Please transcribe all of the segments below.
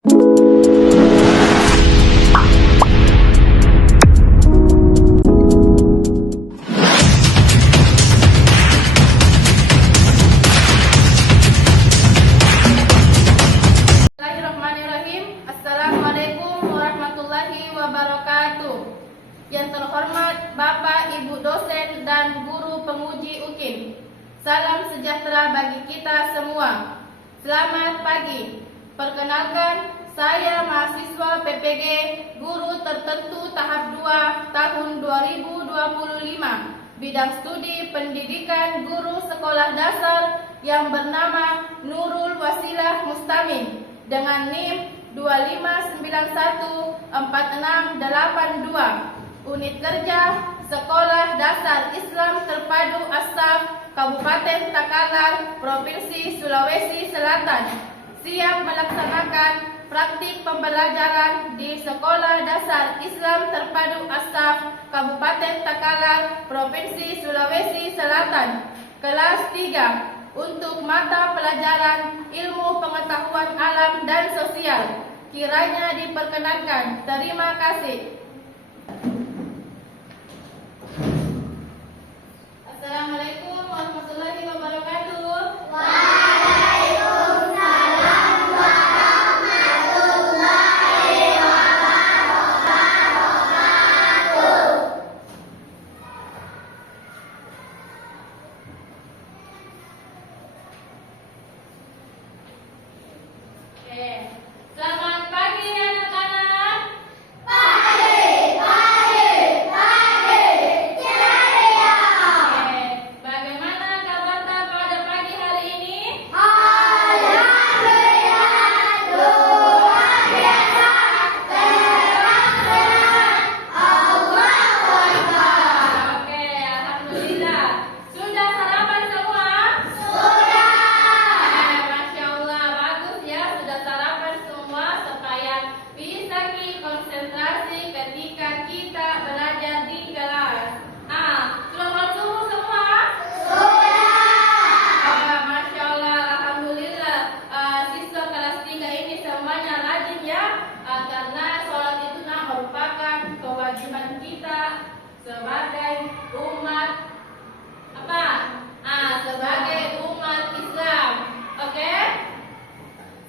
Bismillahirrahmanirrahim. Assalamualaikum warahmatullahi wabarakatuh. Yang terhormat Bapak, Ibu dosen dan guru penguji UKIM. Salam sejahtera bagi kita semua. Selamat pagi. Perkenalkan, saya mahasiswa PPG Guru Tertentu Tahap 2 tahun 2025, bidang studi pendidikan guru sekolah dasar yang bernama Nurul Wasilah Mustamin dengan NIM 25914682. Unit kerja Sekolah Dasar Islam Terpadu Asaf, Kabupaten Takalar, Provinsi Sulawesi Selatan, siap melaksanakan praktik pembelajaran di Sekolah Dasar Islam Terpadu Asaf, Kabupaten Takalar, Provinsi Sulawesi Selatan, kelas 3 untuk mata pelajaran Ilmu Pengetahuan Alam dan Sosial. Kiranya diperkenankan. Terima kasih. Assalamualaikum warahmatullahi wabarakatuh. Waalaikumsalam warahmatullahi wabarakatuh. Oke. Selamat pagi anak-anak. Pagi, pagi, pagi, ceria. Oke. Bagaimana kabar pada pagi hari ini? Alhamdulillah, luar biasa, terang terang, Allahu Akbar. Oke, alhamdulillah. Sudah sarapan semua? Sudah. Masya Allah, bagus ya, sudah sarapan semua supaya bisa konsentrasi ketika kita belajar di kelas. Selamat subuh semua. Sudah. Masya Allah, alhamdulillah. Siswa kelas 3 ini semuanya rajin ya, karena sholat itu merupakan kewajiban kita sebagai umat apa? Sebagai umat Islam. Oke?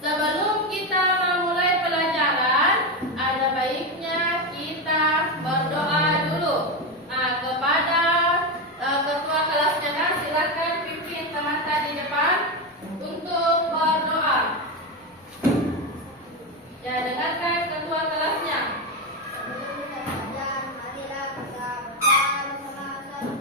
Sebelum kita memulai pelajaran, ada baiknya kita berdoa dulu. Kepada ketua kelasnya, silakan pimpin teman-teman di depan untuk berdoa. Ya, dengarkan ketua kelasnya. Sebelum kita belajar, marilah kita berdoa bersama-sama.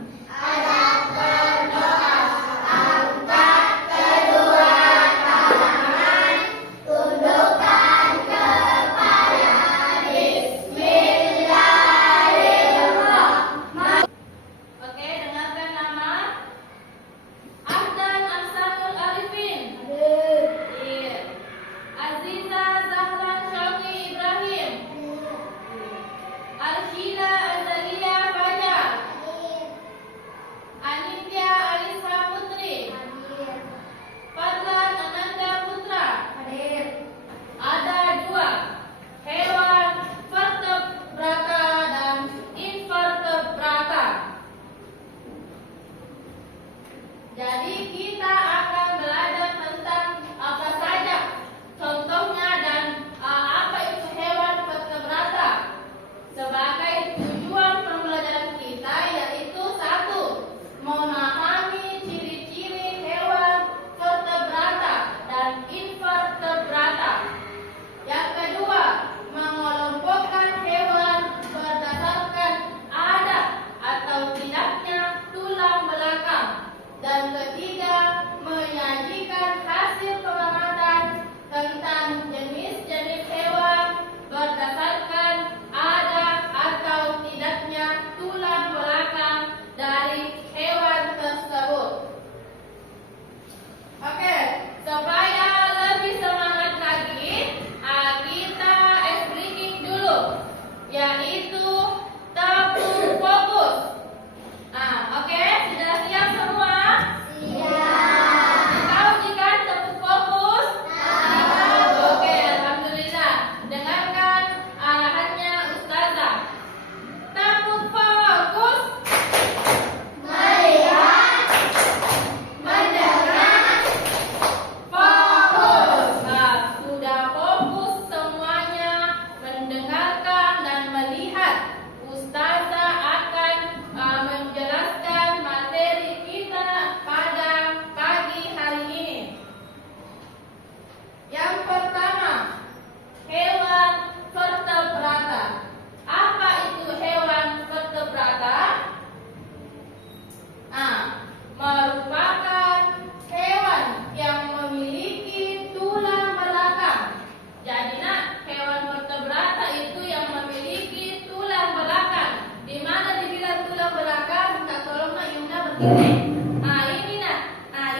kiri. Ini nak.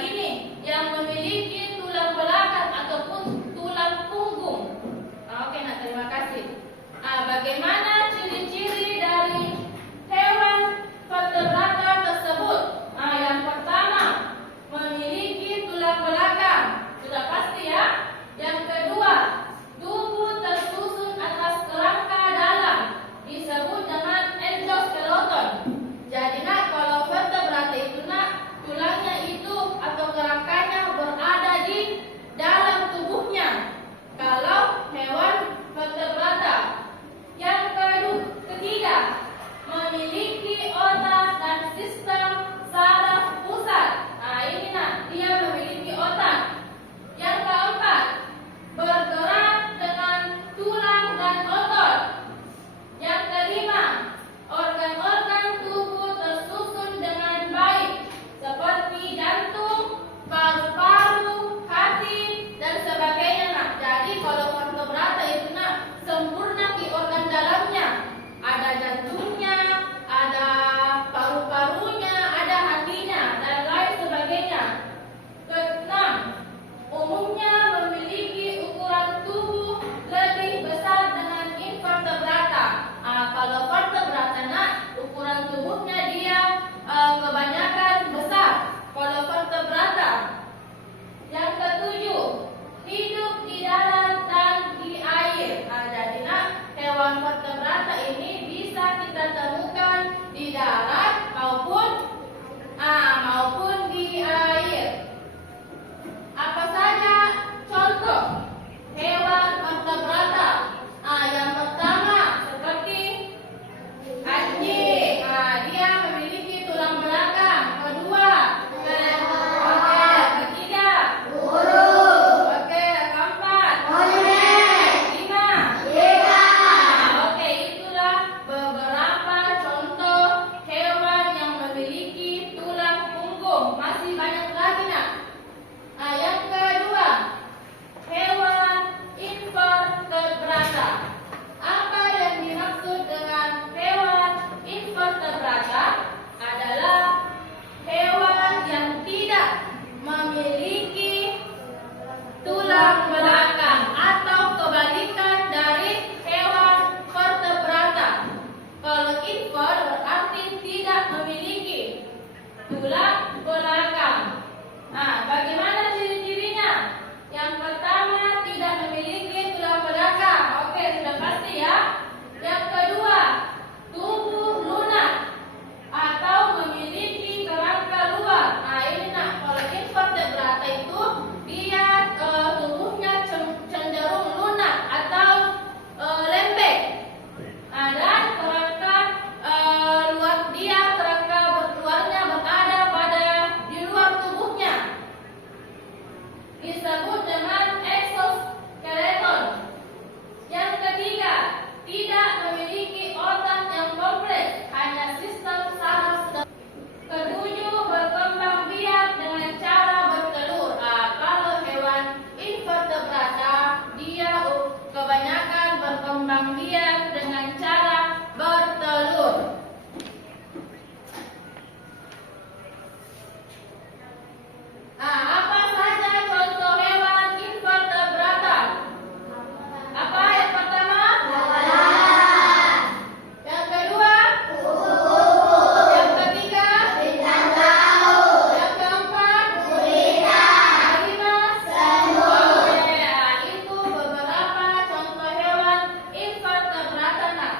Ini yang memiliki tulang belakang ataupun tulang punggung. Oke nak, terima kasih. Bagaimana ciri-ciri dari hewan vertebrata tersebut? Yang pertama, memiliki tulang belakang. Sudah pasti ya. Yang kedua, tubuh tersusun atas kerangka dalam, disebut dengan endoskeleton. Jadi nak, kalau vertebrata itu nak, tulangnya itu atau kerangkanya berada di dalam tubuhnya. Kalau hewan vertebrata. Yang ketiga, memiliki otak dan sistem saraf pusat. Ini nak, dia memiliki otak. Yang keempat, bergerak dengan tulang dan otot. Yang kelima, organ-organ tubuh tersusun dengan baik, seperti jantung, paru-paru, hati, dan sebagainya nak. Jadi kalau vertebrata itu nak, sempurna di organ dalamnya. Ada jantungnya, ada paru-parunya, ada hatinya, dan lain sebagainya. Keenam, umumnya memiliki ukuran tubuh lebih besar dengan invertebrata. Kalau vertebrata nak, ukuran tubuhnya dia kebanyakan besar. Kalau vertebrata. Yang ketujuh, hidup di darat dan di air. Jadi nak, hewan vertebrata ini bisa kita temukan di darat maupun di air. Apa saja contoh hewan vertebrata? Yang pertama seperti anjing. Dia memiliki tulang belakang. Kedua, ketiga, burung, keempat, monyet, 5. ikan, Itulah beberapa contoh hewan yang memiliki tulang punggung. Masih banyak lagi nak. Yang kedua, hewan invertebrata. Apa yang dimaksud dengan hewan invertebrata? Adalah hewan yang tidak memiliki tulang belakang atau kebalikan dari hewan vertebrata. Kalau inver berarti tidak memiliki tulang belakang. Bagaimana ciri-cirinya? Yang pertama, tidak memiliki tulang belakang. Oke, sudah pasti ya. Yang kedua, tubuh lunak atau memiliki kerangka luar. Ini nak, kalau invertebrata itu dia tubuhnya cenderung lunak atau lembek. Dan kerangka kerangka luarnya berada di luar tubuhnya, disebut dengan exoskeleton. Yang ketiga, tidak memiliki otak yang kompleks, hanya sistem saraf. Ketujuh, berkembang biak dengan cara bertelur. Kalau hewan invertebrata, dia kebanyakan berkembang biak dengan cara bertelur. Apa saja contoh hewan invertebrata? Apa yang pertama? Yang kedua? Yang ketiga? bintang laut, Yang keempat? gurita, Kelima? semut, Itu beberapa contoh hewan invertebrata nak.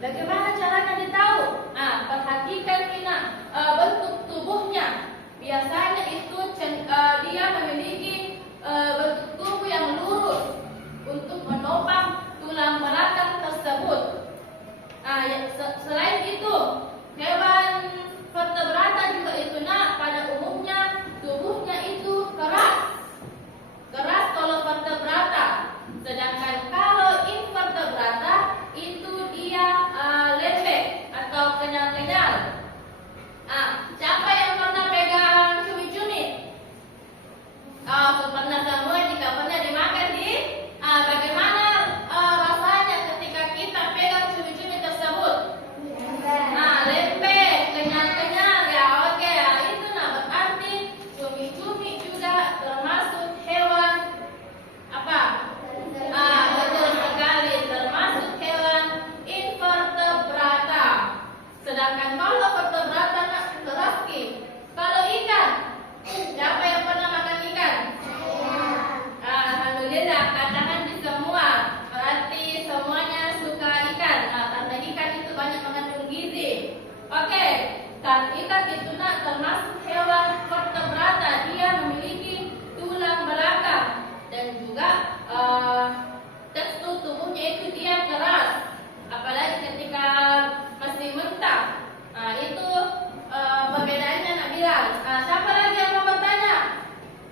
Bagaimana caranya ditahu? Perhatikan bentuk tubuhnya. Biasanya itu dia memiliki bentuk tubuh yang lurus untuk menopang tulang belakang tersebut. Selain itu, hewan vertebrata juga itu pada umumnya tubuhnya itu keras kalau vertebrata. Sedangkan kalau invertebrata itu dia lembek atau kenyal-kenyal. Siapa yang pernah pegang cumi-cumi? Pernah semua jika pernah dimakan bagaimana rasanya ketika kita pegang cumi-cumi tersebut? Lembek, kenyal-kenyal ya. Oke, itu berarti cumi-cumi juga termasuk hewan apa? Betul sekali, termasuk hewan invertebrata. Sedangkan kalau vertebrata keras kalau ikan, siapa yang pernah makan ikan? Alhamdulillah, katakan di semua. Berarti semuanya suka ikan. Karena ikan itu banyak mengandung gizi. Oke, dan ikan itu termasuk hewan vertebrata. Dia memiliki tulang belakang dan juga tekstur tubuhnya itu dia keras. Apalagi ketika masih mentah. Itu perbedaannya nak bilang. Siapa lagi yang mau bertanya?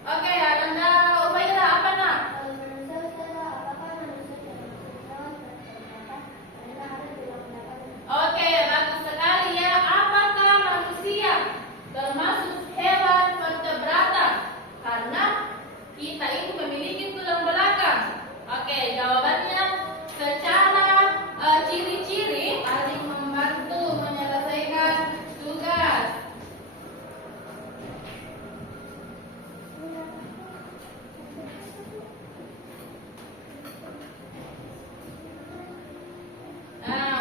Oke, Anda Ubaira apa nak? Oke, bagus sekali ya. Apakah manusia termasuk hewan vertebrata? Karena kita ini memiliki tulang belakang. Oke, jawabannya secara ciri-ciri paling membantu menyelesaikan tugas.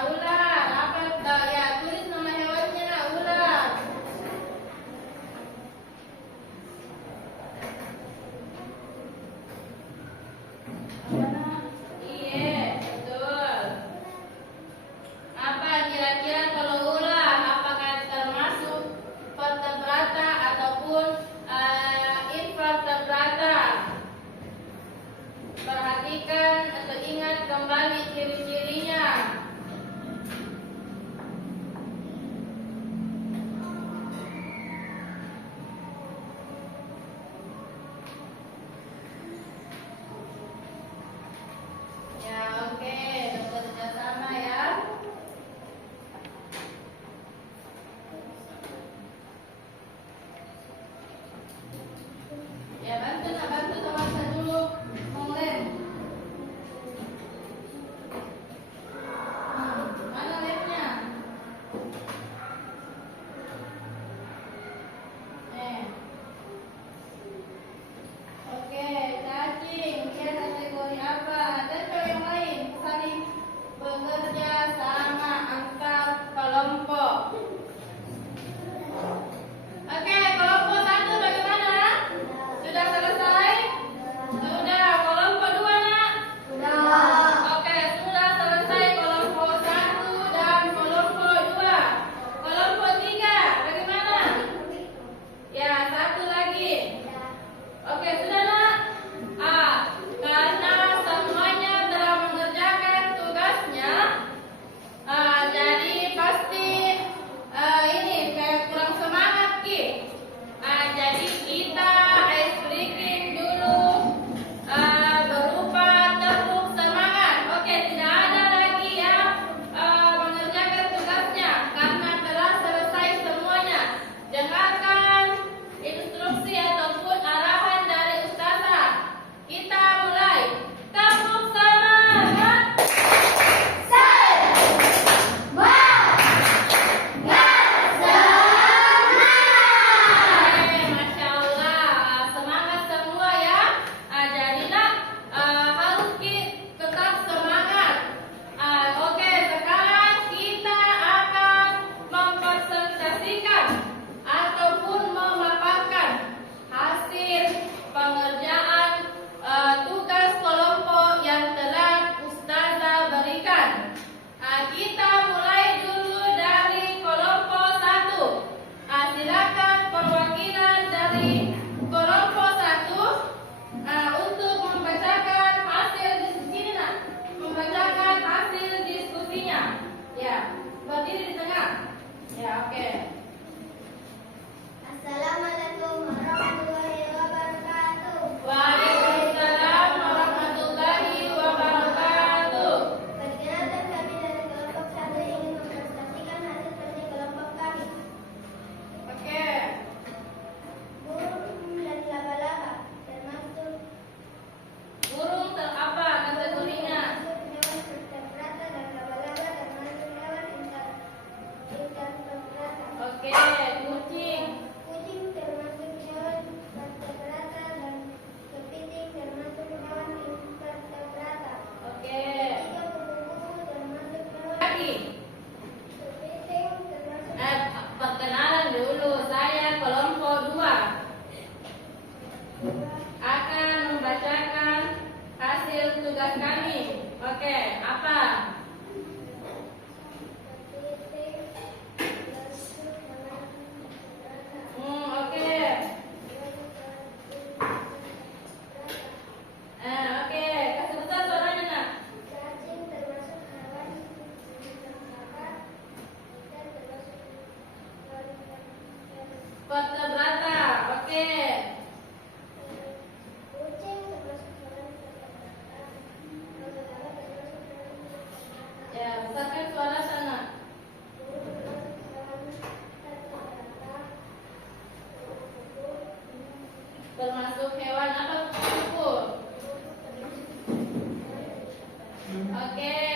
Ular. Apa ya? Tulis nama hewannya, ular. Iya, betul. Apa kira-kira kalau ular? Apakah termasuk vertebrata ataupun invertebrata? Perhatikan atau ingat kembali ciri-cirinya. Ya, oke, bekerja sama ya. Ya, bantu kawasan dulu menglem. Mana lemnya? Oke, cacing. Dia kategori apa? Dan yang lain saling bekerja sama antar kelompok. Oke, kelompok 1 bagaimana? Sudah selesai? Sudah. Kelompok 2 nak? Sudah. Oke, sudah selesai kelompok 1 dan kelompok 2. Kelompok 3 bagaimana? Ya, 1 lagi. Oke, sudah nak? Karena semuanya telah tugas kami. Oke, apa? Oke. Oke, kasih besar suaranya nak. Cacing termasuk hewan vertebrata dan termasuk hewan Vertebrata. Oke. kucing termasuk hewan vertebrata. Lalu termasuk hewan vertebrata. Ya, besarkan suara sana. Burung termasuk hewan vertebrata. Kuku Termasuk hewan apa kuku? Oke.